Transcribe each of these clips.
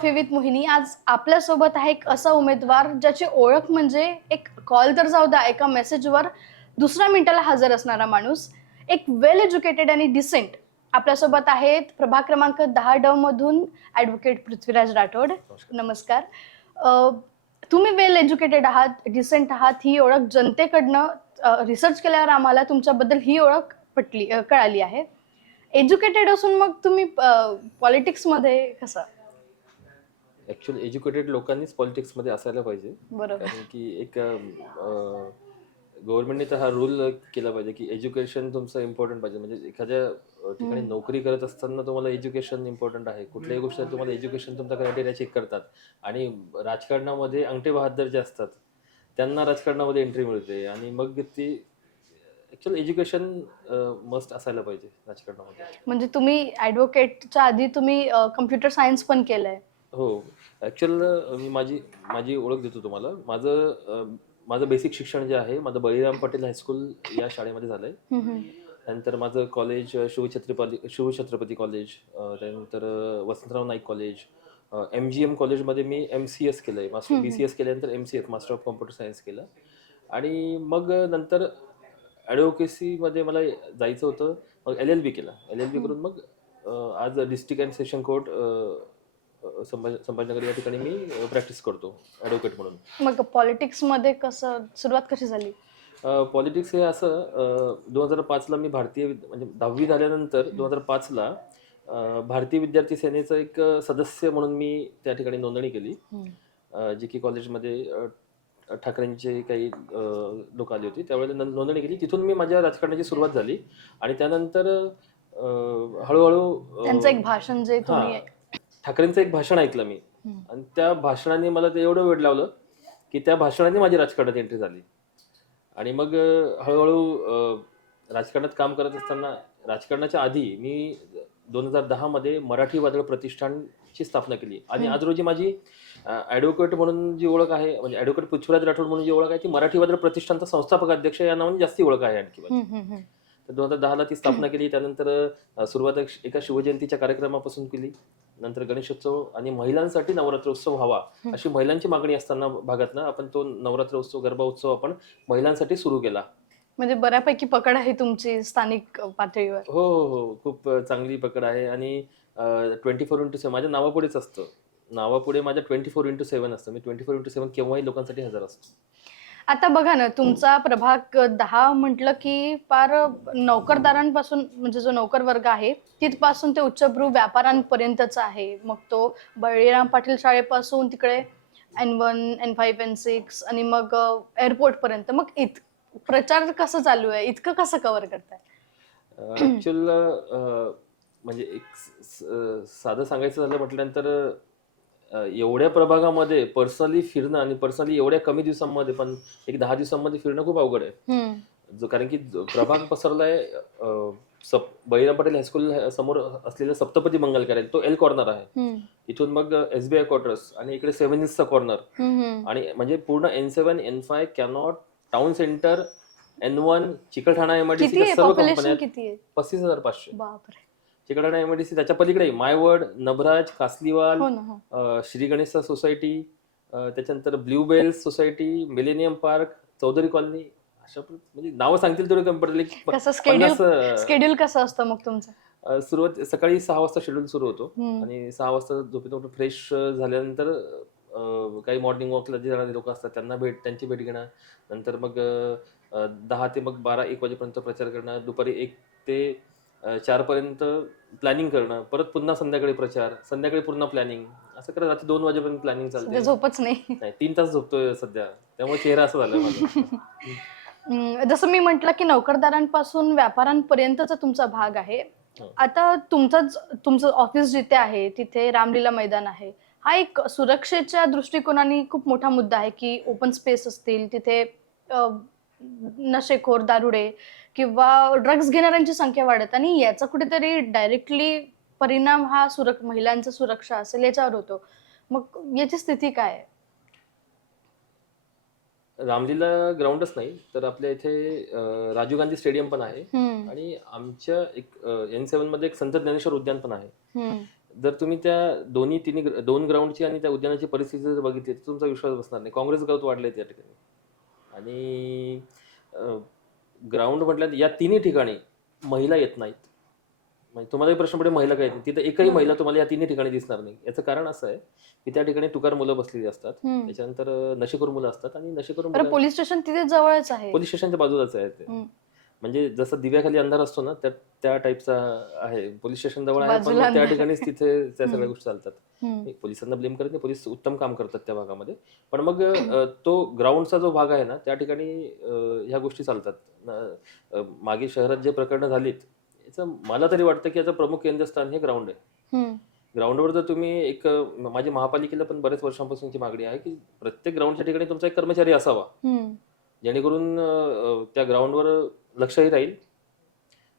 Coffee with मोहिनी. आज आपल्यासोबत आहे एक असा उमेदवार ज्याची ओळख म्हणजे एक कॉल तर जाऊ द्या, एका मेसेजवर दुसऱ्या मिनिटाला हजर असणारा माणूस, एक वेल एज्युकेटेड आणि डिसेंट. आपल्यासोबत आहेत प्रभाग क्रमांक 10 ड मधून ॲडव्होकेट पृथ्वीराज राठोड. नमस्कार. तुम्ही वेल एज्युकेटेड आहात, डिसेंट आहात, ही ओळख जनतेकडनं रिसर्च केल्यावर आम्हाला तुमच्याबद्दल ही ओळख कळाली आहे. एज्युकेटेड असून मग तुम्ही पॉलिटिक्समध्ये कसं? ऍक्च्युअली एज्युकेटेड लोकांनीच पॉलिटिक्समध्ये असायला पाहिजे. बरोबर. कारण की एक गव्हर्नमेंटने तर हा रूल केला पाहिजे की एज्युकेशन तुमचं इम्पॉर्टंट पाहिजे. म्हणजे एखाद्या ठिकाणी नोकरी करत असताना तुम्हाला एज्युकेशन इम्पॉर्टंट आहे. कुठल्याही गोष्टीत तुम्हाला एज्युकेशन तुमचा क्रायटेरिया चेक करतात. आणि राजकारणामध्ये अंगठे बहाद्दर जे असतात त्यांना राजकारणामध्ये एंट्री मिळते. आणि मग ती ऍक्च्युअली एज्युकेशन मस्ट असायला पाहिजे राजकारणामध्ये. म्हणजे तुम्ही ॲडव्होकेटच्या आधी तुम्ही कम्प्युटर सायन्स पण केलंय. हो, ॲक्च्युअल मी माझी माझी ओळख देतो तुम्हाला. माझं बेसिक शिक्षण जे आहे माझं बळीराम पटेल हायस्कूल या शाळेमध्ये झालंय. त्यानंतर माझं कॉलेज शिवछत्रपती कॉलेज, त्यानंतर वसंतराव नाईक कॉलेज, MGM कॉलेजमध्ये मी MCS केलंय, मास्टर BCS केल्यानंतर MCS master of computer science केलं. आणि मग नंतर ॲडव्होकेसीमध्ये मला जायचं होतं. मग LLB केलं. LLB करून मग आज district and session court Sambhajinagar या ठिकाणी मी प्रॅक्टिस करतो ॲडव्होकेट म्हणून. मग पॉलिटिक्समध्ये कसं सुरुवात कशी झाली? पॉलिटिक्स हे असं 2005ला मी म्हणजे 10वी झाल्यानंतर 2005ला भारतीय विद्यार्थी सेनेचं एक सदस्य म्हणून मी त्या ठिकाणी नोंदणी केली. जी की कॉलेजमध्ये ठाकरेंचे काही लोक आली होती, त्यावेळेला नोंदणी केली. तिथून मी माझ्या राजकारणाची सुरुवात झाली. आणि त्यानंतर हळूहळू त्यांचं एक भाषण जे तुम्ही ठाकरेंचं एक भाषण ऐकलं मी. आणि त्या भाषणाने मला ते एवढं वेड लावलं की त्या भाषणाने माझी राजकारणात एंट्री झाली. आणि मग हळूहळू राजकारणात काम करत असताना, राजकारणाच्या आधी मी 2010 मध्ये मराठी वादळ प्रतिष्ठानची स्थापना केली. आणि आज रोजी माझी ॲडव्होकेट म्हणून जी ओळख आहे, म्हणजे ॲडव्होकेट पृथ्वीराज राठोड म्हणून जी ओळख आहे, ती मराठी वादळ प्रतिष्ठानचा संस्थापक अध्यक्ष या नावाने जास्ती ओळख आहे आणखी माझी. तर 2010ला ती स्थापना केली. त्यानंतर सुरुवात एका शिवजयंतीच्या कार्यक्रमापासून केली. नंतर गणेशोत्सव आणि महिलांसाठी नवरात्रोत्सव व्हावा अशी महिलांची मागणी असताना भागातनं आपण तो नवरात्रोत्सव, गरबा उत्सव आपण महिलांसाठी सुरू केला. म्हणजे बऱ्यापैकी पकड आहे तुमची स्थानिक पातळीवर. हो हो हो, खूप चांगली पकड आहे. आणि 24x7 माझ्या नावापुढेच असतं. नावापुढे माझ्या 24x7 असतं. मी 24x7 केव्हाही लोकांसाठी हजर असतो. आता बघा ना, तुमचा प्रभाग 10 म्हटलं की फार नोकरदारांपासून, म्हणजे जो नोकर वर्ग आहे तिथपासून ते उच्चभ्रू व्यापाऱ्यांपर्यंतचा आहे. मग तो बळीराम पाटील शाळेपासून तिकडे N1, N5, N6 आणि मग एअरपोर्ट पर्यंत. मग प्रचार कसं चालू आहे? इतकं कसं कव्हर करताय? ऍक्च्युअल म्हणजे एक साधं सांगायचं झालं म्हटल्यानंतर एवढ्या प्रभागामध्ये पर्सनली फिरणं, आणि पर्सनली एवढ्या कमी दिवसांमध्ये, पण एक 10 दिवसांमध्ये फिरणं खूप अवघड आहे. कारण की प्रभाग पसरलाय बळीराम पटेल हायस्कूल समोर असलेलं सप्तपदी मंगल कार्यालय, तो L कॉर्नर आहे. तिथून मग SBI क्वार्टर्स, आणि इकडे 7 हिल्सचा कॉर्नर, आणि म्हणजे पूर्ण N7, N5, Connaught, town centre, N1, Chikalthana MIDC सर्व कंपन्या. 35,500. बापरे. चिकलठाणा MIDC, त्याच्या पलीकडे मायवर्ड, नभराज, कासलीवाल, श्री गणेश सोसायटी, त्याच्यानंतर blue bells society, millennium park, Chaudhari colony, अशा म्हणजे नावं सांगतील तेवढे कमी पडले. शेड्यूल कसं असतं मग तुमचं? सुरुवात सकाळी 6 वाजता शेड्यूल सुरू होतो. आणि 6 वाजता झोपेतून फ्रेश झाल्यानंतर काही मॉर्निंग वॉकला जे जाणारे लोक असतात त्यांची भेट घेणं. नंतर मग 10 ते मग 12-1 वाजेपर्यंत प्रचार करणं. दुपारी 1 ते 4 पर्यंत प्लॅनिंग करणं. परत पुन्हा संध्याकाळी प्रचार, संध्याकाळी पुन्हा प्लॅनिंग, असं करत रात्री 2 वाजेपर्यंत प्लॅनिंग चालते. झोपच नाही. 3 तास झोपतोय सध्या, त्यामुळे चेहरा असा झालाय माझा. जसं मी म्हटलं की नोकरदारांपासून व्यापाऱ्यांपर्यंतचा तुमचा भाग आहे. आता तुमचं ऑफिस जिथे आहे तिथे रामलीला मैदान आहे. हा एक सुरक्षेच्या दृष्टिकोनाने खूप मोठा मुद्दा आहे की ओपन स्पेस असतील तिथे नशेखोर, दारुडे किंवा ड्रग्ज घेणाऱ्यांची संख्या वाढत, आणि याचा कुठेतरी डायरेक्टली परिणाम हा महिलांचा सुरक्षा असेल याच्यावर होतो. मग याची स्थिती काय आहे? रामलीला ग्राउंडच नाही तर आपल्या इथे राजीव गांधी स्टेडियम पण आहे. आणि आमच्या एक N7 मध्ये एक संत ज्ञानेश्वर उद्यान पण आहे. जर तुम्ही त्या दोन ग्राउंडची आणि त्या उद्यानाची परिस्थिती जर बघितली तर तुमचा विश्वास बसणार नाही. काँग्रेस गावत वाढले त्या ठिकाणी. आणि ग्राउंड म्हटल्यात या तिन्ही ठिकाणी महिला येत नाहीत. म्हणजे तुम्हालाही प्रश्न पडेल महिला काय येत नाही. तिथे एकही महिला बरोबर. तुम्हाला या तिन्ही ठिकाणी दिसणार नाही. याचं कारण असं आहे की त्या ठिकाणी तुकार मुलं बसलेली असतात, त्याच्यानंतर नशेखोर मुलं असतात आणि नशेखोर बरं, मुलं पोलीस स्टेशन तिथे जवळच आहे. पोलीस स्टेशनच्या बाजूलाच आहे ते. हम्म. म्हणजे जसं दिव्याखाली अंधार असतो ना त्या त्या टाईपचा आहे. पोलीस स्टेशन जवळ आहे, पण बाजूला मग त्या अंधार. ठिकाणीच तिथे त्या सगळ्या हम्म. गोष्टी चालतात. हम्म. मी पोलिसांना ब्लेम करत नाही, पोलीस उत्तम काम करतात त्या भागामध्ये. पण मग तो ग्राउंडचा जो भाग आहे ना त्या ठिकाणी ह्या गोष्टी चालतात. मागे शहरात जे प्रकरणं झालीत याचं मला तरी वाटतं की याचं प्रमुख केंद्रस्थान हे ग्राउंड आहे. हम्म. ग्राउंडवर जर तुम्ही माझी महापालिकेला पण बऱ्याच वर्षांपासूनची मागणी आहे की प्रत्येक ग्राउंडच्या ठिकाणी तुमचा एक कर्मचारी असावा, हम्म. जेणेकरून त्या ग्राउंडवर लक्षही राहील.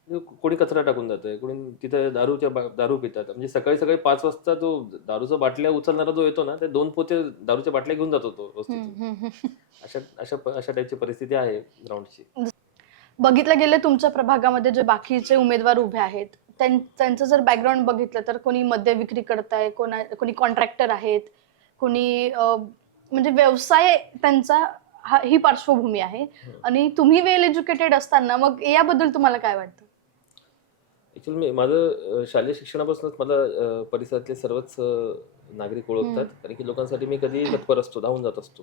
म्हणजे कोणी कचरा टाकून जातोय, कोणी तिथे दारू पितात. म्हणजे सकाळी सकाळी 5 वाजता तो दारूच्या बाटल्या उचलणारा जो येतो ना ते 2 पोते दारूच्या बाटल्या घेऊन जातो तो रोज हम्म. तिथून. हम्म. अशा अशा अशा टाईपची परिस्थिती आहे ग्राउंडची. बघितलं गेलं तुमच्या प्रभागामध्ये जे बाकीचे उमेदवार उभे आहेत त्यांचं जर बॅकग्राऊंड बघितलं तर कोणी मद्य विक्री करताय, कोणी कॉन्ट्रॅक्टर आहेत, कोणी म्हणजे व्यवसाय त्यांचा ही पार्श्वभूमी आहे. आणि तुम्ही वेल एज्युकेटेड असताना मग याबद्दल तुम्हाला काय वाटतं? ऍक्च्युअली माझं शालेय शिक्षणापासूनच मला परिसरातले सर्वच नागरिक ओळखतात, कारण की लोकांसाठी मी कधी तत्पर असतो, धावून जात असतो.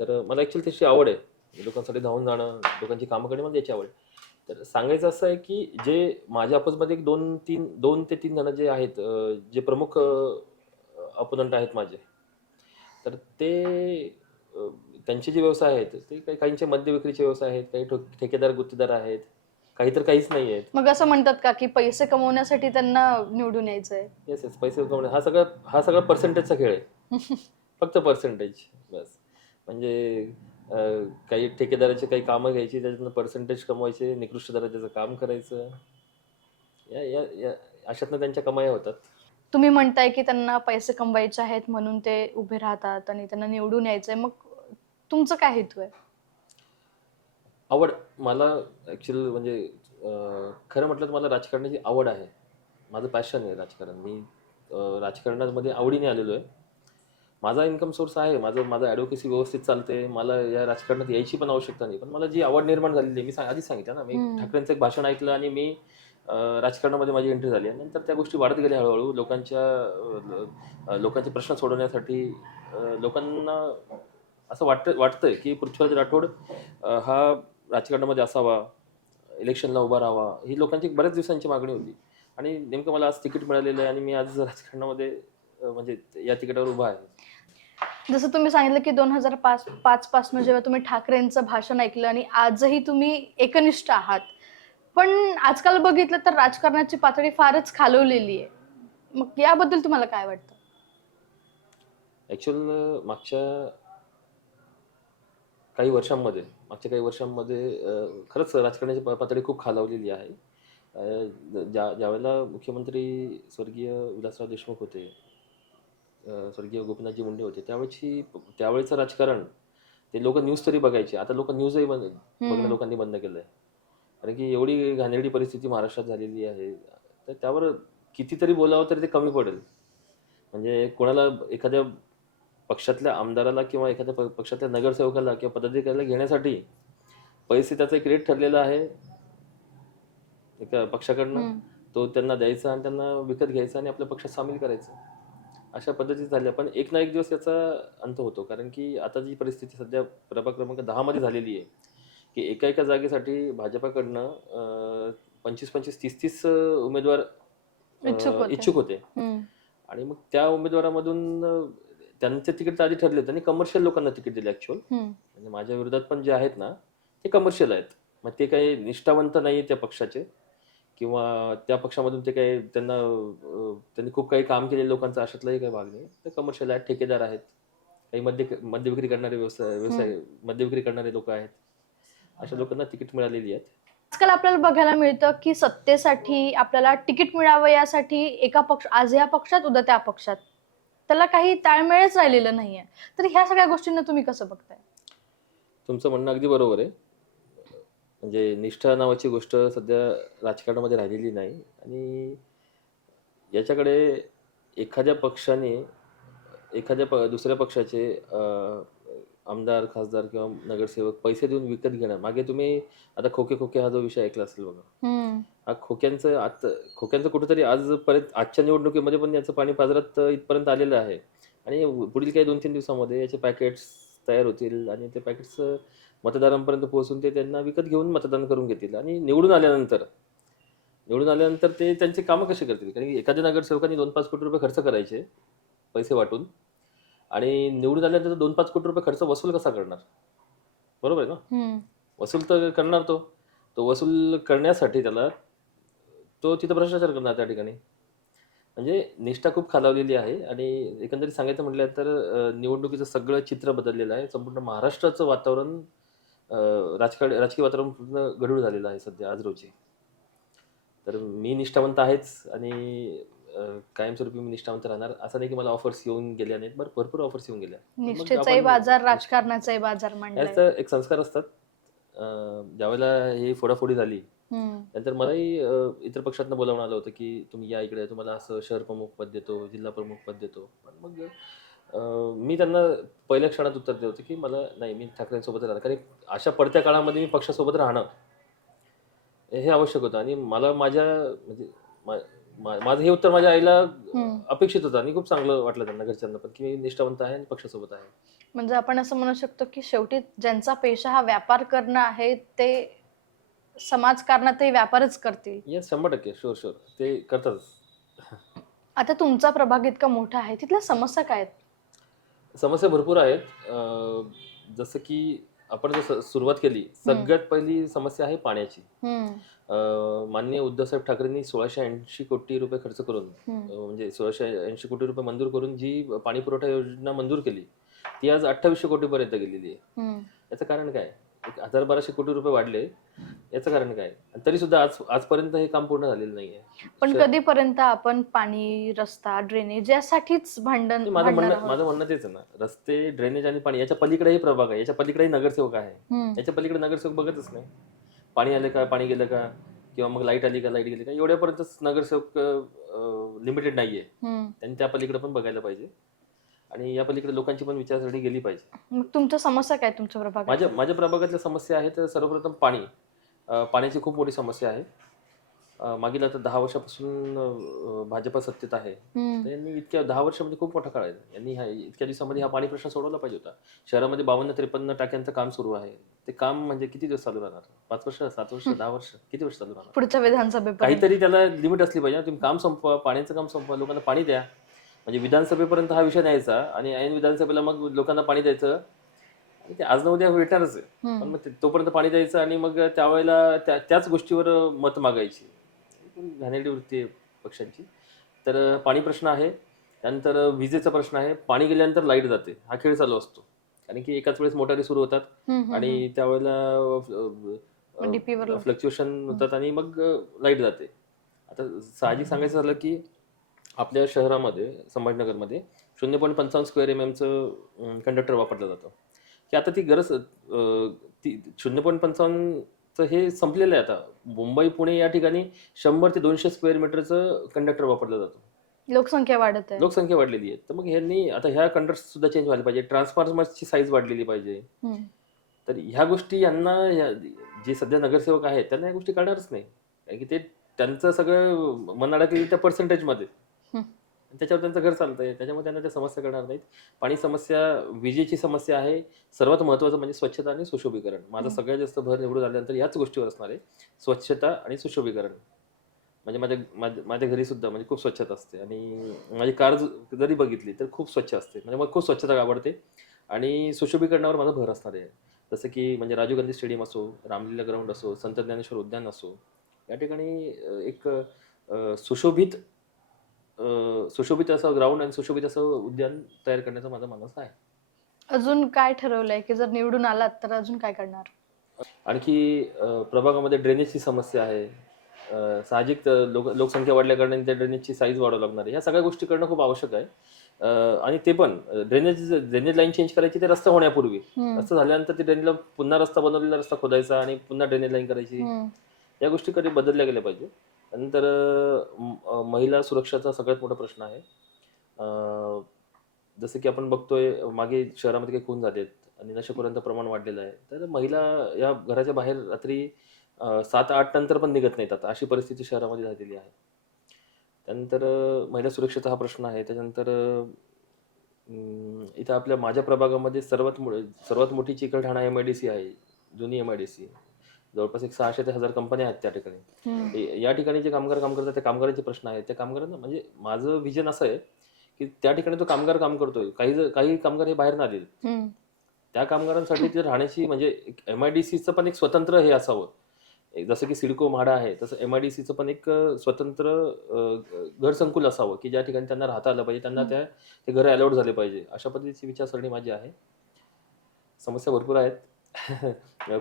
तर मला ऍक्च्युअली त्याची आवड आहे, लोकांसाठी धावून जाणं, लोकांची कामं करणे मला याची आवड आहे. तर सांगायचं असं आहे की जे माझ्या ऑफिसमध्ये एक 2 ते 3 जण जे आहेत, जे प्रमुख अपोनंट आहेत माझे, तर ते अ, त्यांचे जे व्यवसाय आहेत ते काहींचे मद्य विक्रीचे व्यवसाय आहेत, काही ठेकेदार गुत्तेदार आहेत, काही तर काहीच नाही आहेत. मग असं म्हणतात का की पैसे कमवण्यासाठी त्यांना निवडून यायचंय? येस येस, पैसे कमवणे हा सगळा पर्सेंटेजचा खेळ आहे. फक्त पर्सेंटेज बस. म्हणजे काही ठेकेदाराचे काही कामं घ्यायची, त्याच्यातनं पर्सेंटेज कमवायचे, निकृष्ट दर्जाचं काम करायचं. या या या अशातनं त्यांच्या कमाई होतात. तुम्ही म्हणताय की त्यांना पैसे कमवायचे आहेत म्हणून ते उभे राहतात आणि त्यांना निवडून यायचंय, मग तुमचं काय हेतू आहे? आवड. मला ॲक्च्युअली म्हणजे खरं म्हटलं तर मला राजकारणाची आवड आहे. माझं पॅशन आहे राजकारण. मी राजकारणामध्ये आवडीने आलेलो आहे. माझा इन्कम सोर्स आहे. माझं ॲडव्होकेसी व्यवस्थित चालते. मला या राजकारणात यायची पण आवश्यकता नाही. पण मला जी आवड निर्माण झालेली आहे, मी आधीच सांगितलं ना, मी ठाकरेंचं एक भाषण ऐकलं आणि मी राजकारणामध्ये माझी एंट्री झाली. आणि नंतर त्या गोष्टी वाढत गेल्या हळूहळू. लोकांचे प्रश्न सोडवण्यासाठी लोकांना असं वाटतंय की पृथ्वीराज राठोड हा राजकारणामध्ये असावा, इलेक्शनला उभा राहावा, ही लोकांची बऱ्याच दिवसांची मागणी होती. आणि नेमकं मला आज तिकीट मिळालेलं आहे आणि मी आज राजकारणामध्ये म्हणजे या तिकिटावर उभा आहे. जसं तुम्ही सांगितलं की 2005 पासून जेव्हा तुम्ही ठाकरेंचं भाषण ऐकलं आणि आजही तुम्ही एकनिष्ठ आहात, पण आजकाल बघितलं तर राजकारणाची पातळी फारच खालवलेली आहे. मग याबद्दल तुम्हाला काय वाटतं? ॲक्च्युअल मागच्या काही वर्षांमध्ये खरंच राजकारणाची पातळी खूप खालावलेली आहे. ज्यावेळेला मुख्यमंत्री स्वर्गीय विलासराव देशमुख होते, स्वर्गीय गोपीनाथजी मुंडे होते, त्यावेळेचं राजकारण ते लोक न्यूज तरी बघायचे. आता लोक न्यूजही बघणं लोकांनी बंद केलं आहे. कारण की एवढी घाणेरडी परिस्थिती महाराष्ट्रात झालेली आहे. तर त्यावर कितीतरी बोलावं तरी ते कमी पडेल. म्हणजे कोणाला एखाद्या पक्षातल्या आमदाराला किंवा एखाद्या पक्षातल्या नगरसेवकाला किंवा पदाधिकाऱ्याला घेण्यासाठी पैसे त्याचा एक रेट ठरलेला आहे एका पक्षाकडनं. तो त्यांना द्यायचा आणि त्यांना विकत घ्यायचा आणि आपल्या पक्षात सामील करायचं. अशा पद्धती झाल्या. पण एक ना एक दिवस याचा अंत होतो. कारण की आता जी परिस्थिती सध्या प्रभाग क्रमांक 10 मध्ये झालेली आहे की एका जागेसाठी भाजपाकडनं 25-25, 30-30 उमेदवार इच्छुक होते. आणि मग त्या उमेदवारामधून त्यांचे तिकीट आधी ठरले. त्यांनी कमर्शियल लोकांना तिकीट दिले ॲक्च्युअल. म्हणजे माझ्या विरोधात पण जे आहेत ना ते कमर्शियल आहेत. मग ते काही निष्ठावंत नाही त्या पक्षाचे किंवा त्या पक्षामधून ते काही त्यांनी खूप काही काम केलेल्या लोकांचा अशातलाही काही भाग नाही. ते कमर्शियल आहेत, ठेकेदार आहेत, काही मद्य विक्री करणारे व्यवसाय मद्य विक्री करणारे लोक आहेत. अशा लोकांना तिकीट मिळालेली आहेत. आजकाल आपल्याला बघायला मिळतं की सत्तेसाठी आपल्याला तिकीट मिळावं यासाठी आज या पक्षात उद्या त्या पक्षात त्याला काही ताळमेळच राहिलेला नाहीये. तर ह्या सगळ्या गोष्टींना तुम्ही कसं बघताय? तुमचं म्हणणं अगदी बरोबर आहे. म्हणजे निष्ठा नावाची गोष्ट सध्या राजकारणामध्ये राहिलेली नाही. आणि याच्याकडे एखाद्या पक्षाने दुसऱ्या पक्षाचे आमदार, खासदार किंवा नगरसेवक पैसे देऊन विकत घेणं. मागे तुम्ही आता खोके हा जो विषय ऐकला असेल बघा. हम्म. हा खोक्यांचं कुठेतरी आजपर्यंत आजच्या निवडणुकीमध्ये पण याचं पाणी बाजारात इथपर्यंत आलेलं आहे. आणि पुढील काही 2-3 दिवसामध्ये याचे पॅकेट्स तयार होतील आणि ते पॅकेट्स मतदारांपर्यंत पोहोचून ते त्यांना विकत घेऊन मतदान करून घेतील. आणि निवडून आल्यानंतर ते त्यांची कामं कशी करतील? कारण की एखाद्या नगरसेवकाने 2-5 कोटी रुपये खर्च करायचे पैसे वाटून, आणि निवडून आल्यानंतर 2-5 कोटी रुपये खर्च वसूल कसा करणार? बरोबर आहे ना? हम्म. वसूल तर करणार तो वसूल करण्यासाठी तो तिथं भ्रष्टाचार करणार त्या ठिकाणी. म्हणजे निष्ठा खूप खालावलेली आहे. आणि एकंदरीत सांगायचं म्हटलं तर निवडणुकीचं सगळं चित्र बदललेलं आहे. संपूर्ण महाराष्ट्राचं वातावरण, राजकीय वातावरण पूर्ण गढूळ झालेलं आहे सध्या आज रोजी. तर मी निष्ठावंत आहेच आणि कायमस्वरूपी मी निष्ठावंत राहणार. असं नाही की मला ऑफर्स येऊन गेल्या नाहीत, भरपूर ऑफर्स येऊन गेल्या. मग निष्ठेचाही आपण बाजार, राजकारणाचाही बाजार म्हणलाय. याचा एक संस्कार असतात. ज्यावेळेला ही फोडाफोडी झाली हम्म. नंतर मलाही इतर पक्षातनं बोलावून आलं होतं की तुम्ही या इकडे, तुम्हाला असं शहर प्रमुख पद देतो, जिल्हा प्रमुख पद देतो. पण मग मी त्यांना पहिल्या क्षणात उत्तर दिलं होतं की मला नाही, मी ठाकरेंसोबत राहणार. कारण अशा पडत्या काळामध्ये मी पक्षासोबत राहणं हे आवश्यक होतं. आणि मला म्हणजे माझं हे उत्तर माझ्या आईला अपेक्षित होतं आणि खूप चांगलं वाटलं त्यांना, घरच्यांना पण, की मी निष्ठावंत आहे आणि पक्षासोबत आहे. म्हणजे आपण असं म्हणू शकतो की शेवटी ज्यांचा पेशा हा व्यापार करणं आहे ते समाजकारणातही व्यापारच करतील. येस, 100%. शुअर ते करतात. आता तुमचा प्रभाग इतका मोठा आहे, तिथल्या समस्या काय आहेत? समस्या भरपूर आहेत. जसं की आपण जर सुरुवात केली, सगळ्यात पहिली समस्या आहे पाण्याची. माननीय उद्धवसाहेब ठाकरेंनी 1680 कोटी रुपये खर्च करून, म्हणजे 1680 कोटी रुपये मंजूर करून जी पाणी पुरवठा योजना मंजूर केली ती आज 2800 कोटीपर्यंत गेलेली आहे. याचं कारण काय? 1000-1200 कोटी रुपये वाढले, याचं कारण काय? तरी सुद्धा आजपर्यंत हे काम पूर्ण झालेलं नाहीये. पण कधीपर्यंत आपण पाणी, रस्ता, ड्रेनेज यासाठीच भांडणार आहोत? माझं म्हणणं तेच आहे ना, रस्ते, ड्रेनेज आणि पाणी, याच्या पलीकडेही प्रभाग आहे, याच्या पलीकडेही नगरसेवक आहे. याच्या पलीकडे नगरसेवक बघतच नाही. पाणी आलं का, पाणी गेलं का, किंवा मग लाईट आली का, लाईट गेली का, एवढ्यापर्यंतच नगरसेवक लिमिटेड नाहीये. त्यांनी त्या पलीकडे पण बघायला पाहिजे आणि या पलीकडे लोकांची पण विचारसरणी गेली पाहिजे. मग तुमच्या समस्या काय तुमच्या प्रभागात? माझ्या प्रभागातल्या समस्या आहेत. सर्वप्रथम पाण्याची खूप मोठी समस्या आहे. मागील आता 10 वर्षापासून भाजप सत्तेत आहे. तर यांनी 10 वर्ष म्हणजे खूप मोठा काळ आहे. यांनी इतक्या दिवसामध्ये हा पाणी प्रश्न सोडवला पाहिजे होता. शहरामध्ये 52-53 टाक्यांचं काम सुरू आहे. ते काम म्हणजे किती दिवस चालू राहणार? 5 वर्ष, 7 वर्ष, 10 वर्ष, किती वर्ष चालू राहणार? पुढच्या विधानसभेपर्यंत काहीतरी त्याला लिमिट असली पाहिजे. तुम्ही काम संपवा, पाण्याचं काम संपवा, लोकांना पाणी द्या. म्हणजे विधानसभेपर्यंत हा विषय न्यायचा आणि ऐन विधानसभेला मग लोकांना पाणी द्यायचं. ते आज न उद्या भेटणारच आहे. पण मग तोपर्यंत पाणी द्यायचं आणि मग त्यावेळेला त्याच गोष्टीवर मत मागायची. घाणेरडी वृत्ती आहे पक्षांची. तर पाणी प्रश्न आहे, त्यानंतर विजेचा प्रश्न आहे. पाणी गेल्यानंतर लाईट जाते, हा खेळ चालू असतो. कारण की एकाच वेळेस मोटारी सुरू होतात आणि त्यावेळेला फ्लक्च्युएशन होतात आणि मग लाईट जाते. आता साहजिक सांगायचं झालं की आपल्या शहरामध्ये, संभाजीनगरमध्ये 0.55 स्क्वेअर MM कंडक्टर वापरलं जातं. की आता ती गरज, ती 0.55चं हे संपलेलं आहे आता. मुंबई, पुणे या ठिकाणी 100 ते 200 स्क्वेअर मीटरचं कंडक्टर वापरलं जातं. लोकसंख्या वाढत आहे. लोकसंख्या वाढलेली आहे. तर मग ह्यांनी आता ह्या कंडक्टर सुद्धा चेंज व्हायला पाहिजे. ट्रान्सफॉर्मर्सची साईज वाढलेली पाहिजे. तर ह्या गोष्टी यांना, जे सध्या नगरसेवक आहेत त्यांना या गोष्टी कळणारच नाही. कारण की ते त्यांचं सगळं मन अडकलेलं त्या पर्सेंटेजमध्ये, त्याच्यावर त्यांचं घर चालतंय. त्याच्यामुळे त्यांना त्या समस्या कळणार नाहीत. पाणी समस्या, विजेची समस्या आहे. सर्वात महत्त्वाचं म्हणजे स्वच्छता आणि सुशोभीकरण. माझा सगळ्यात जास्त भर निवडून आल्यानंतर याच गोष्टीवर असणार आहे, स्वच्छता आणि सुशोभीकरण. म्हणजे माझ्या घरी सुद्धा म्हणजे खूप स्वच्छता असते आणि माझी कार जरी बघितली तर खूप स्वच्छ असते. म्हणजे मला खूप स्वच्छता आवडते आणि सुशोभीकरणावर माझा भर असणार आहे. जसं की म्हणजे राजीव गांधी स्टेडियम असो, रामलीला ग्राउंड असो, संत ज्ञानेश्वर उद्यान असो, या ठिकाणी एक सुशोभित असं ग्राउंड आणि सुशोभित असं उद्यान तयार करण्याचा माझा मानस आहे. अजून काय ठरवलंय की जर निवडून आलात तर अजून काय करणार? आणखी प्रभागामध्ये ड्रेनेजची समस्या आहे. साहजिक लोकसंख्या वाढल्या कारणाने त्या ड्रेनेजची साईज वाढवावी लागणार आहे. ह्या सगळ्या गोष्टी करणं खूप आवश्यक आहे. आणि ते पण ड्रेनेज लाईन चेंज करायची ते रस्ता होण्यापूर्वी. रस्ता झाल्यानंतर ते ड्रेनेजला पुन्हा रस्ता बनवलेला रस्ता खोदायचा आणि पुन्हा ड्रेनेज लाईन करायची. या गोष्टी कधी बदलल्या गेल्या पाहिजे. त्यानंतर महिला सुरक्षाचा सगळ्यात मोठा प्रश्न आहे. जसं की आपण बघतोय मागे शहरामध्ये काही खून झालेत आणि नशेखोरांचं प्रमाण वाढलेलं आहे. तर महिला या घराच्या बाहेर रात्री 7-8 नंतर पण निघत नाहीत आता, अशी परिस्थिती शहरामध्ये झालेली आहे. त्यानंतर महिला सुरक्षेचा हा प्रश्न आहे. त्याच्यानंतर इथं माझ्या प्रभागामध्ये सर्वात मोठी चिकलठाणा MIDC आहे. जुनी MIDC. जवळपास एक 600 ते 1000 कंपन्या आहेत त्या ठिकाणी. या ठिकाणी जे कामगार काम करतात त्या कामगारांचे प्रश्न आहेत. त्या कामगारांना म्हणजे माझं विजन असं आहे की त्या ठिकाणी तो कामगार काम करतोय. काही कामगार हे बाहेर आलेले. त्या कामगारांसाठी तिथे राहण्याची म्हणजे MIDCचं पण एक स्वतंत्र हे असावं. जसं की सिडको म्हाडा आहे तसं MIDCचं पण एक स्वतंत्र घर संकुल असावं की ज्या ठिकाणी त्यांना राहता आलं पाहिजे, त्यांना ते घर अलॉट झाले पाहिजे. अशा पद्धतीची विचारसरणी माझी आहे. समस्या भरपूर आहेत.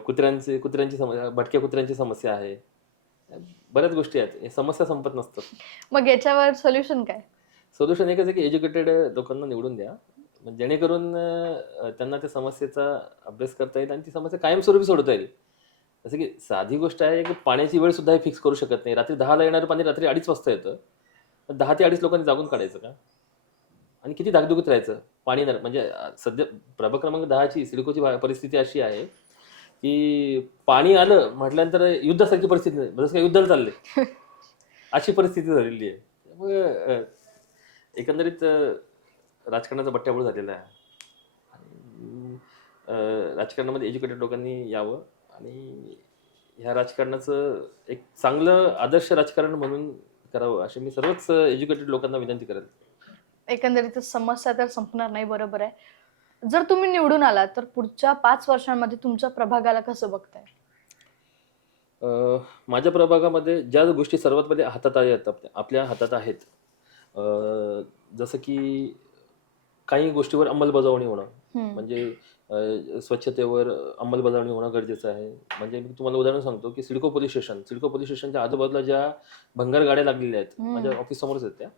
कुत्र्यांची समस्या, भटक्या कुत्र्यांची समस्या आहे. बऱ्याच गोष्टी आहेत. समस्या संपत नसतात. मग याच्यावर सोल्युशन काय? सोल्युशन एकच आहे की एज्युकेटेड लोकांना निवडून द्या, जेणेकरून त्यांना त्या समस्येचा अभ्यास करता येईल आणि ती समस्या कायमस्वरूपी सोडवता येईल. जसं की साधी गोष्ट आहे की पाण्याची वेळ सुद्धा हे फिक्स करू शकत नाही. रात्री 10ला येणारं पाणी रात्री 2:30 वाजता येतं. 10 ते 2:30 लोकांनी जागून काढायचं का? आणि किती धाकधुकीत राहायचं? पाणी म्हणजे सध्या प्रभाग क्रमांक 10ची सिडकोची परिस्थिती अशी आहे की पाणी आलं म्हटल्यानंतर युद्धासारखी परिस्थिती नाही, जसं काय युद्धाला चाललंय अशी परिस्थिती झालेली आहे. त्यामुळे एकंदरीत राजकारणाचा बट्ट्याबोळ झालेला आहे. राजकारणामध्ये एज्युकेटेड लोकांनी यावं आणि ह्या राजकारणाचं एक चांगलं आदर्श राजकारण म्हणून करावं अशी मी सर्वच एज्युकेटेड लोकांना विनंती करेल. एकंदरीत समस्या तर संपणार नाही, बरोबर आहे. जर तुम्ही निवडून आलात तर पुढच्या 5 वर्षांमध्ये तुमच्या प्रभागाला कसं बघताय? माझ्या प्रभागामध्ये ज्या गोष्टी सर्वात पहिले हातात आहेत, आपल्या हातात आहेत, जसं की काही गोष्टीवर अंमलबजावणी होणं, म्हणजे स्वच्छतेवर अंमलबजावणी होणं गरजेचं आहे. म्हणजे मी तुम्हाला उदाहरण सांगतो की सिडको पोलीस स्टेशनच्या आजूबाजूला ज्या भंगार गाड्या लागलेल्या आहेत, माझ्या ऑफिस समोरच आहेत त्या.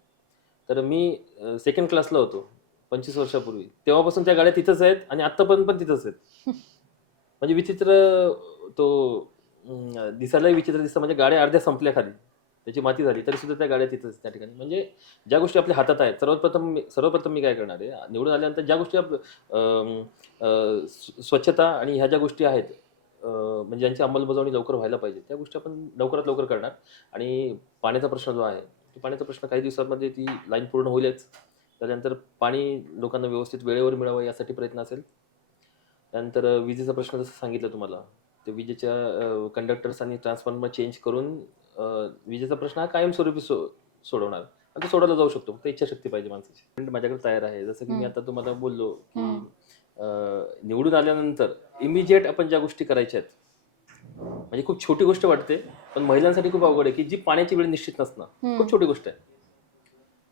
तर मी 2nd क्लासला होतो 25 वर्षापूर्वी, तेव्हापासून त्या गाड्या तिथंच आहेत आणि आत्तापर्यंत पण तिथंच आहेत. म्हणजे विचित्र तो दिसायलाही विचित्र दिसतं. म्हणजे गाड्या अर्ध्या संपल्या खाली, त्याची माती झाली तरी सुद्धा त्या गाड्या तिथंच त्या ठिकाणी. म्हणजे ज्या गोष्टी आपल्या हातात आहेत, सर्वप्रथम मी काय करणार आहे, निवडून आल्यानंतर ज्या गोष्टी स्वच्छता आणि ह्या ज्या गोष्टी आहेत, म्हणजे ज्यांची अंमलबजावणी लवकर व्हायला पाहिजे त्या गोष्टी आपण लवकरात लवकर करणार. आणि पाण्याचा प्रश्न जो आहे, पाण्याचा प्रश्न काही दिवसांमध्ये ती लाईन पूर्ण होईलच. त्यानंतर पाणी लोकांना व्यवस्थित वेळेवर मिळावं यासाठी प्रयत्न असेल. त्यानंतर विजेचा प्रश्न जसं सांगितलं तुम्हाला, ते विजेच्या कंडक्टर्स आणि ट्रान्सफॉर्मर चेंज करून विजेचा प्रश्न हा कायमस्वरूपी सोडवणार आणि तो सोडवला जाऊ शकतो. फक्त इच्छाशक्ती पाहिजे माणसाची. माझ्याकडे तयार आहे. जसं की मी आता तुम्हाला बोललो की निवडून आल्यानंतर इमिजिएट आपण ज्या गोष्टी करायच्या आहेत, म्हणजे खूप छोटी गोष्ट वाटते पण महिलांसाठी खूप अवघड आहे की जी पाण्याची वेळ निश्चित नसणं खूप छोटी गोष्ट आहे.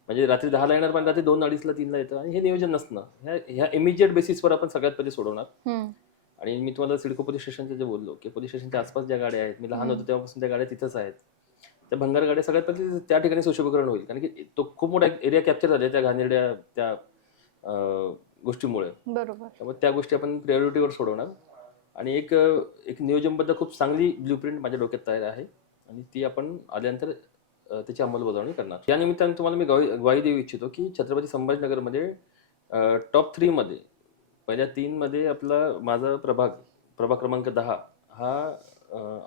म्हणजे रात्री 10ला येणार पण रात्री 2, 2:30ला 3ला येतं आणि हे नियोजन नसणं, ह्या इमिजिएट बेसिसवर आपण सगळ्यात पहिले सोडवणार. आणि मी तुम्हाला सिडको पोलीस स्टेशनचे जे बोललो की पोलीस स्टेशनच्या आसपास ज्या गाड्या आहेत, मी लहान होतो तेव्हापासून त्या गाड्या तिथंच आहेत. त्या भंगार गाड्या सगळ्यात पहिले त्या ठिकाणी सुशोभीकरण होईल, कारण की तो खूप मोठा एरिया कॅप्चर झाला त्या घाणेरड्या त्या गोष्टीमुळे. बरोबर. त्यामुळे त्या गोष्टी आपण प्रायोरिटीवर सोडवणार. आणि एक नियोजनबद्ध खूप चांगली ब्ल्यूप्रिंट माझ्या डोक्यात तयार आहे आणि ती आपण आल्यानंतर त्याची अंमलबजावणी करणार. या निमित्ताने तुम्हाला मी ग्वाही देऊ इच्छितो की छत्रपती संभाजीनगरमध्ये टॉप 3 मध्ये पहिल्या 3 मध्ये माझा प्रभाग क्रमांक 10 हा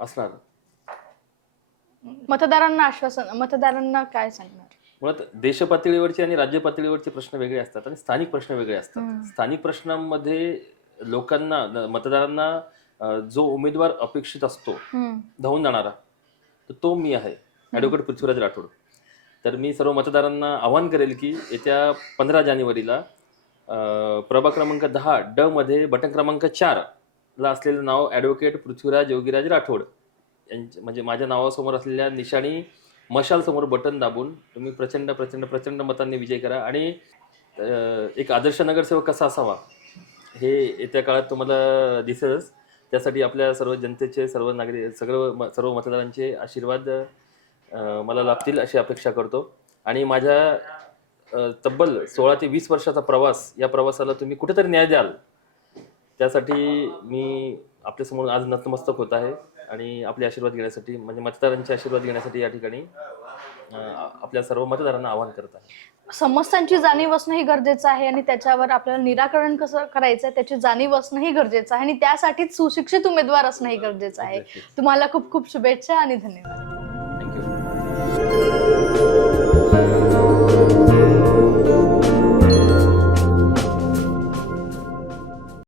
असणार. मतदारांना काय सांगणार? मुळात देश पातळीवरचे आणि राज्य पातळीवरचे प्रश्न वेगळे असतात आणि स्थानिक प्रश्न वेगळे असतात. स्थानिक प्रश्नांमध्ये लोकांना, मतदारांना जो उमेदवार अपेक्षित असतो धावून जाणारा, तर तो मी आहे, ॲडव्होकेट पृथ्वीराज राठोड. तर मी सर्व मतदारांना आवाहन करेल की येत्या 15 जानेवारीला प्रभाग क्रमांक 10 ड मध्ये बटन क्रमांक 4 ला असलेलं नाव ॲडव्होकेट पृथ्वीराज योगीराज राठोड म्हणजे माझ्या नावासमोर असलेल्या निशाणी मशाल समोर बटन दाबून तुम्ही प्रचंड प्रचंड प्रचंड मतांनी विजय करा. आणि एक आदर्श नगरसेवक कसा असावा हे येत्या काळात तुम्हाला दिसेलच. त्यासाठी आपल्या सर्व जनतेचे, सर्व सर्व मतदारांचे आशीर्वाद मला लाभतील अशी अपेक्षा करतो. आणि माझ्या तब्बल 16 ते 20 वर्षाचा प्रवास, या प्रवासाला तुम्ही कुठेतरी न्याय द्याल त्यासाठी मी आपल्यासमोर आज नतमस्तक होत आहे आणि आपले आशीर्वाद घेण्यासाठी म्हणजे मतदारांचे आशीर्वाद घेण्यासाठी या ठिकाणी आपल्या सर्व मतदारांना आवाहन करत आहे. समस्यांची जाणीव असणं ही गरजेचं आहे आणि त्याच्यावर आपल्याला निराकरण कसं करायचं त्याची जाणीव असणं ही गरजेचं आहे आणि त्यासाठीच सुशिक्षित उमेदवार असणं ही गरजेचं आहे. Exactly. तुम्हाला खूप खूप शुभेच्छा आणि धन्यवाद.